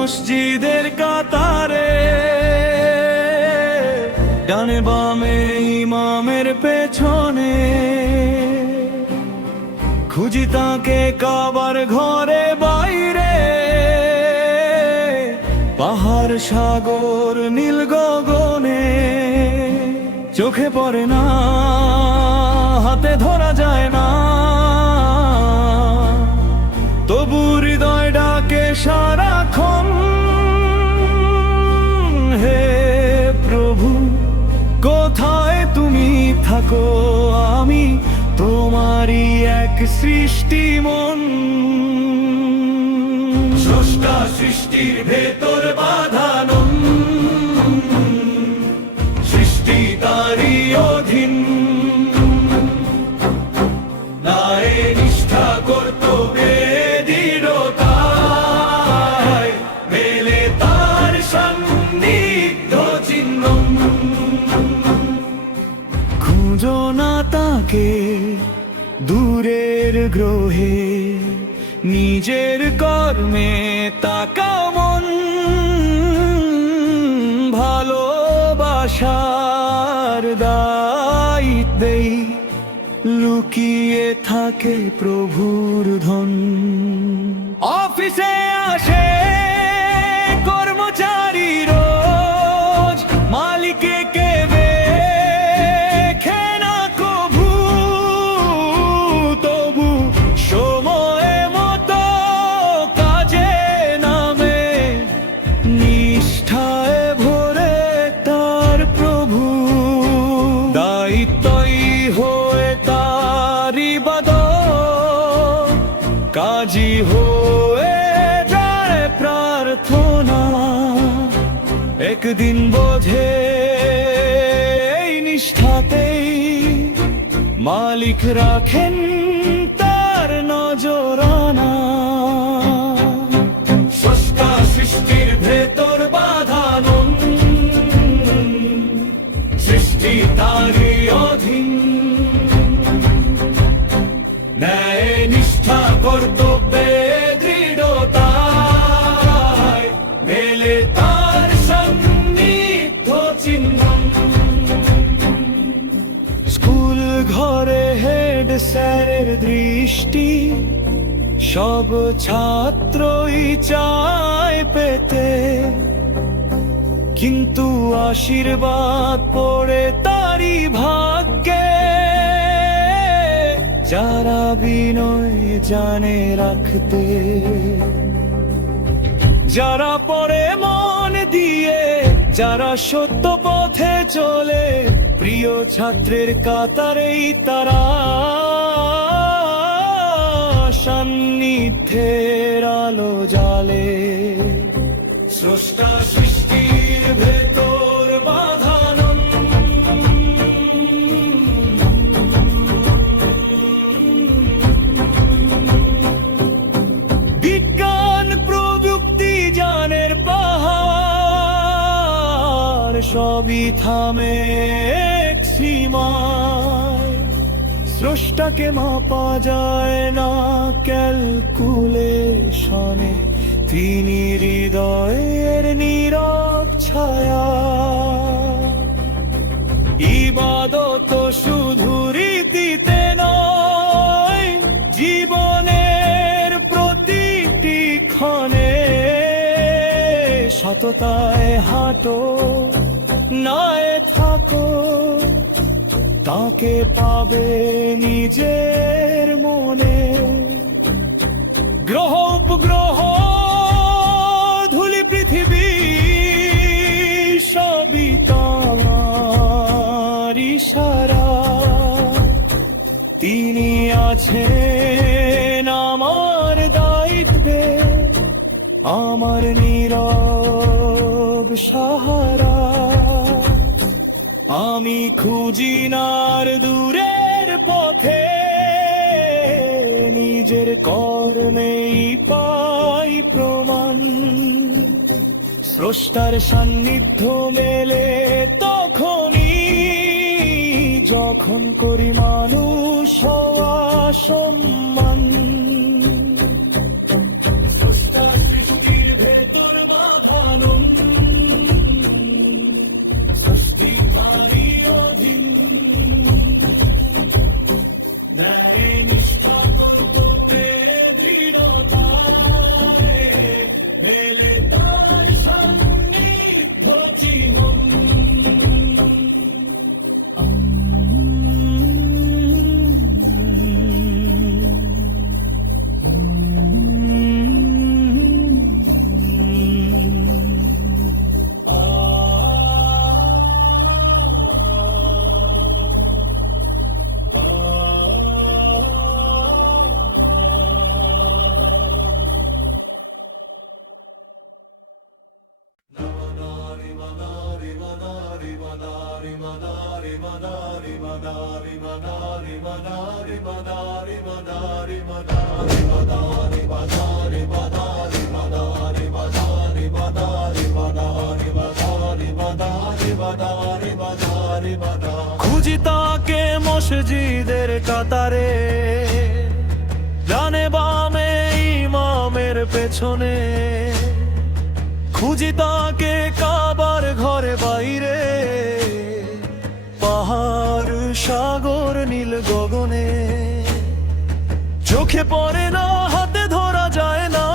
মসজিদের কাতারে, ডানে বামে ইমামের পেছনে, খুঁজি তাকে কাবার ঘরে বাইরে, পাহাড় সাগর নীল গগনে, চোখে পড়ে না, হাতে ধরা যায় না, তবু হৃদয় ডাকে সারাক্ষণ, হে প্রভু কোথায় তুমি থাকো, আমি তোমারই এক সৃষ্টি মন। স্রষ্টা সৃষ্টির ভেতর বাঁধানো, সৃষ্টি তারই অধীন, নায়ে নিষ্ঠা কর্তব্যে দৃঢ়তায়, মেলে তার সান্নিধ্য চিহ্ন। খুঁজো না তাকে দূরের গ্রহে, নিজের কর্মে তাকাও মন, ভালোবাসার দায়িত্বেই লুকিয়ে থাকে প্রভুর ধন। অফিসে আসে কর্মচারী রোজ, মালিকে কেবে খেনা কভু, তবু সময় মতো কাজে নামে, নিষ্ঠায় ভরে তার প্রভু, দায়িত্বই হয়ে তার ইবাদত, কাজী হয়ে যায় প্রার্থনা। একদিন বোঝে এই নিষ্ঠাতেই মালিক রাখেন তার নজরানা। স্রষ্টা সৃষ্টির ভেতর বাঁধানো, সৃষ্টি তারই অধীন, ন্যায় নিষ্ঠা কর্তব্যে দৃঢ়তায়, মেলে তার সান্নিধ্য চিহ্ন। স্কুল ঘরে হেড স্যারের দৃষ্টি, সব ছাত্রই চায় পেতে, কিন্তু আশীর্বাদ পড়ে তারই ভাগ্যে, যারা বিনয় জানে রাখতে, যারা পড়ে মন দিয়ে, যারা সত্য পথে চলে, প্রিয় ছাত্রের কাতারেই তারা সান্নিধ্যের আলো জ্বালে। স্রষ্টা সৃষ্টির ভেতর বাঁধানো, বিজ্ঞান প্রযুক্তি জ্ঞানের পাহাড়, সবই থামে এক সীমায়, স্রষ্টাকে মাপা যায় না ক্যালকুলেশনে, তিনি হৃদয়ের নীরব ছায়া। ইবাদত শুধু রীতিতে নয়, জীবনের প্রতিটি ক্ষণে, সততায় হাঁটো নায়ে থাকো, তাকে পাবে নিজের মনে। গ্রহ উপগ্রহ ধূলি পৃথিবী, সবই তাঁর ইশারা, তিনি আছেন আমার দায়িত্বে, আমার নীরব সাহারা। আমি খুঁজি নার দূরের পথে, নিজের কর্মেই পাই প্রমাণ, স্রষ্টার সান্নিধ্য মেলে তখনই, যখন করি মানুষ হওয়া সম্মান। স্রষ্টা সৃষ্টির ভেতর খুঁজি তাকে মসজিদের কাতারে, ডানে বামে ইমামের পেছনে, খুঁজি তাকে কাবার ঘরে বাইরে, পাহাড় সাগর নীল গগনে, চোখে পড়ে না হাতে ধরা যায় না,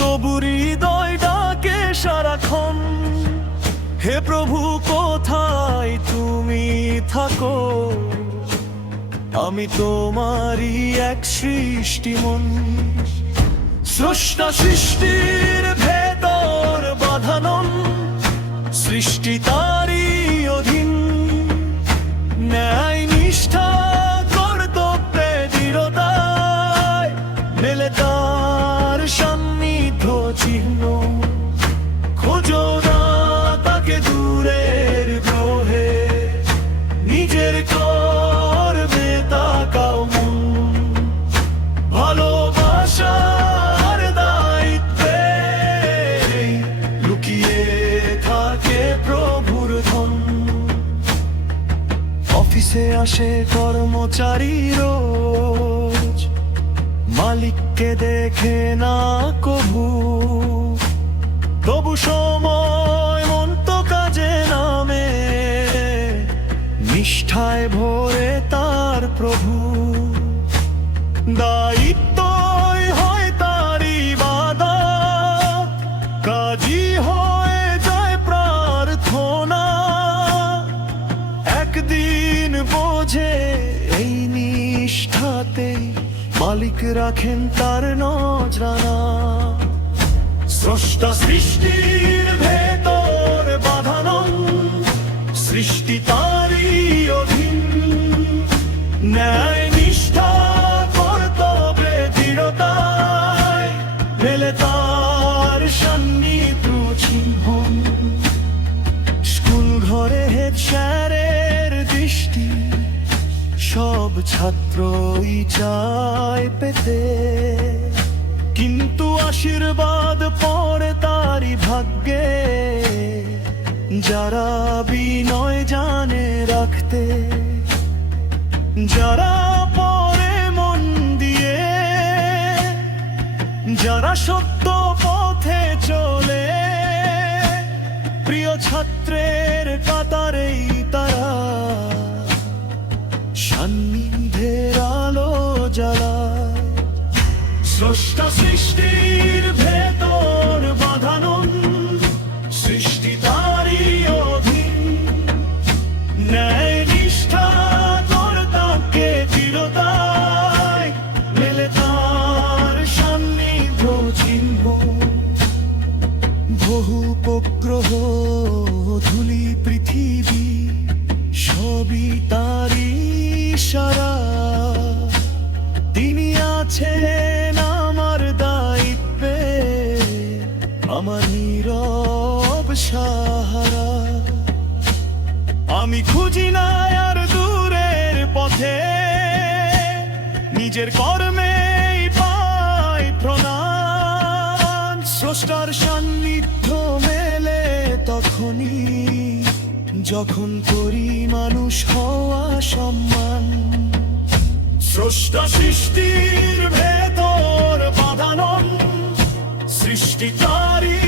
তবু হৃদয় ডাকে সারাক্ষণ, হে প্রভু কোথায় তুমি থাকো, আমি তোমারই এক সৃষ্টি মন। স্রষ্টা সৃষ্টির ভেতর বাঁধানন, সৃষ্টি তারই অধীন, ন্যায় নিষ্ঠা কর্তব্যে দৃঢ়তায় মেলে তার সান্নিধ্য চিহ্ন। খোঁজো না তাকে দূরের গ্রহে, নিজের কর্মে তাকাও মন, ভালোবাসার দায়িত্বে লুকিয়ে থাকে প্রভুর ধন। অফিসে আসে কর্মচারী রোজ, মালিককে দেখে না কভু, তবু সময় মন তো কাজে নামে, নিষ্ঠায় ভরে তার প্রভু। দায়িত্বই হয় তার ইবাদত, কাজই হয়ে যায় প্রার্থনা। একদিন বোঝে এই নিষ্ঠাতে মালিক রাখেন তার নজরানা। স্রষ্টা সৃষ্টির ভেতর বাঁধানন, সৃষ্টি তারই অধীন, ন্যায় নিষ্ঠা কর্তব্যে দৃঢ়তায় মেলে তার সান্নিধ্য চিহ্ন। স্কুল ঘরে হেড স্যারের দৃষ্টি, সব ছাত্রই চায় পেতে, কিন্তু আশীর্বাদ পড়ে তারই ভাগ্যে, যারা বিনয় জানে রাখতে, যারা পড়ে মন দিয়ে, যারা সত্য পথে চলে, প্রিয় ছাত্রের কাতারেই তারা সান্নিধ্যের আলো জ্বালায়। স্রষ্টা সৃষ্টির ভেতর বাঁধানন, সৃষ্টি তারই অধীন, ন্যায় নিষ্ঠা কর্তব্যে দৃঢ়তায় মেলে তার সান্নিধ্য চিহ্ন। বহু উপগ্রহ ধূলি পৃথিবী, সবই তারই ইশারা। তিনি আছেন আমার দায়িত্বে, আমার নীরব সাহারা। আমি খুঁজি না আর দূরের পথে, নিজের কর্মেই পাই প্রণাম। স্রষ্টার সান্নিধ্য মেলে তখনই, যখন করি মানুষ হওয়া সম্মান। স্রষ্টা সৃষ্টির ভেতর বাঁধানন, সৃষ্টি তারই